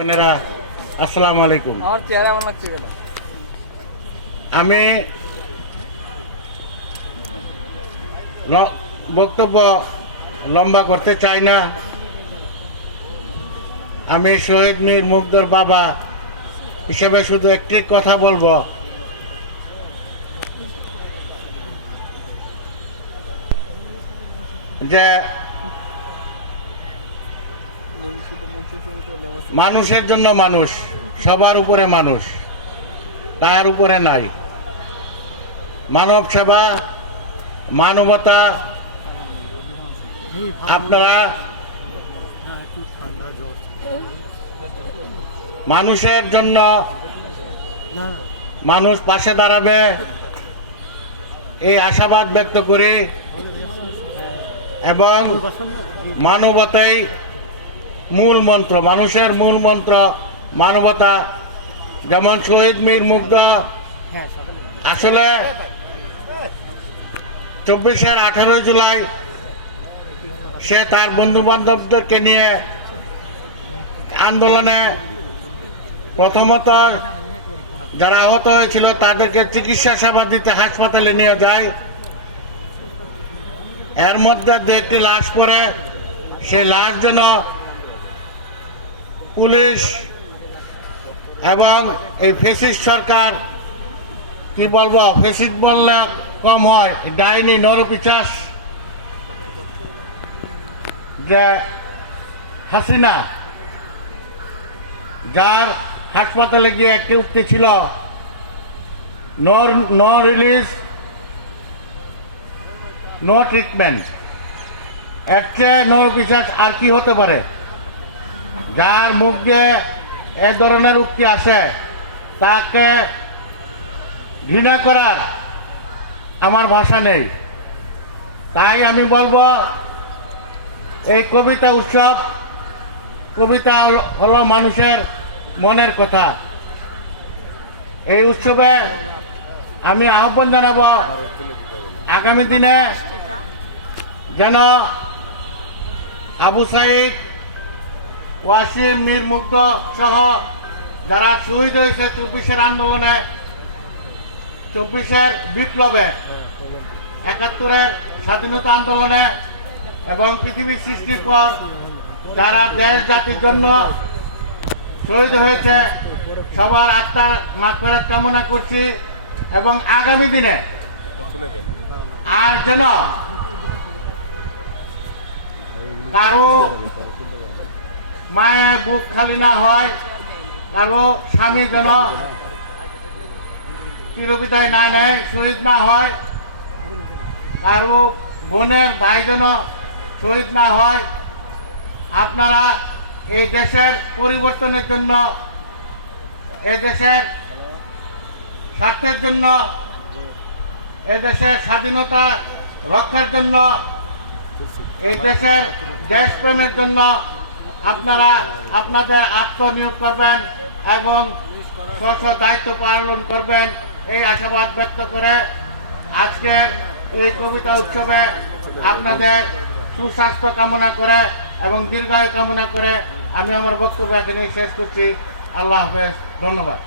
বোনেরা, আসসালামু আলাইকুম। আমি বক্তব্য লম্বা করতে চাই না। আমি শহীদ মীর মুগ্ধর বাবা হিসেবে শুধু একটি কথা বলবো, যে মানুষের জন্য মানুষ, সবার উপরে মানুষ, তার উপরে নাই। মানব সেবা, মানবতা আপনারা মানুষের জন্য মানুষ পাশে দাঁড়াবে এই আশাবাদ ব্যক্ত করি, এবং মানবতাই মূল মন্ত্র, মানুষের মূল মন্ত্র মানবতা। যেমন শহীদ মীর মুগ্ধ আসলে 18 জুলাই সে তার বন্ধু বান্ধবদেরকে নিয়ে আন্দোলনে প্রথমত যারা আহত হয়েছিল তাদেরকে চিকিৎসা সেবা দিতে হাসপাতালে নিয়ে যায়। এর মধ্যে দু একটি লাশ পড়ে, সেই লাশ যেন পুলিশ এবং এই ফ্যাসিস্ট সরকার, কি বলবো, ফ্যাসিস্ট বললে কম হয়, ডাইনি নরপিশাচ যে হাসিনা, যার হাসপাতালে গিয়ে একটি উক্তি ছিল, নো রিলিজ নো ট্রিটমেন্ট। এর চেয়ে নরপিশাচ আর কি হতে পারে? যার মুখ দিয়ে এ ধরনের উক্তি আসে তাকে ঘৃণা করার আমার ভাষা নেই। তাই আমি বলবো, এই কবিতা উৎসব, কবিতা হলো মানুষের মনের কথা। এই উৎসবে আমি আহ্বান জানাবো আগামী দিনে যেন আবু সাইদ, ওয়াসিম, মীর মুগ্ধ সহ যারা শহীদ হয়েছে 24-এর আন্দোলনে, 24-এর বিপ্লবে, 71-এর স্বাধীনতা আন্দোলনে এবং পৃথিবীর সৃষ্টির পর যারা দেশ জাতির জন্য শহীদ হয়েছে, সবার আত্মার মাগফিরাত কামনা করছি। এবং আগামী দিনে আর যেন কারো মায়ের বুক খালি না হয়, কারো স্বামী যেন চিরবিদায় না নেয়, শহীদ না হয়, কারো বোনের ভাই যেন শহীদ না হয়। আপনারা এই দেশের পরিবর্তনের জন্য, এই দেশের স্বার্থের জন্য, এই দেশের স্বাধীনতা রক্ষার জন্য, এই দেশের দেশপ্রেমের জন্য আপনারা আপনাদের আত্মনিয়োগ করবেন এবং স্ব দায়িত্ব পালন করবেন, এই আশাবাদ ব্যক্ত করে আজকের এই কবিতা উৎসবে আপনাদের সুস্বাস্থ্য কামনা করে এবং দীর্ঘায়ু কামনা করে আমি আমার বক্তব্য এখানেই শেষ করছি। আল্লাহ হাফেজ, ধন্যবাদ।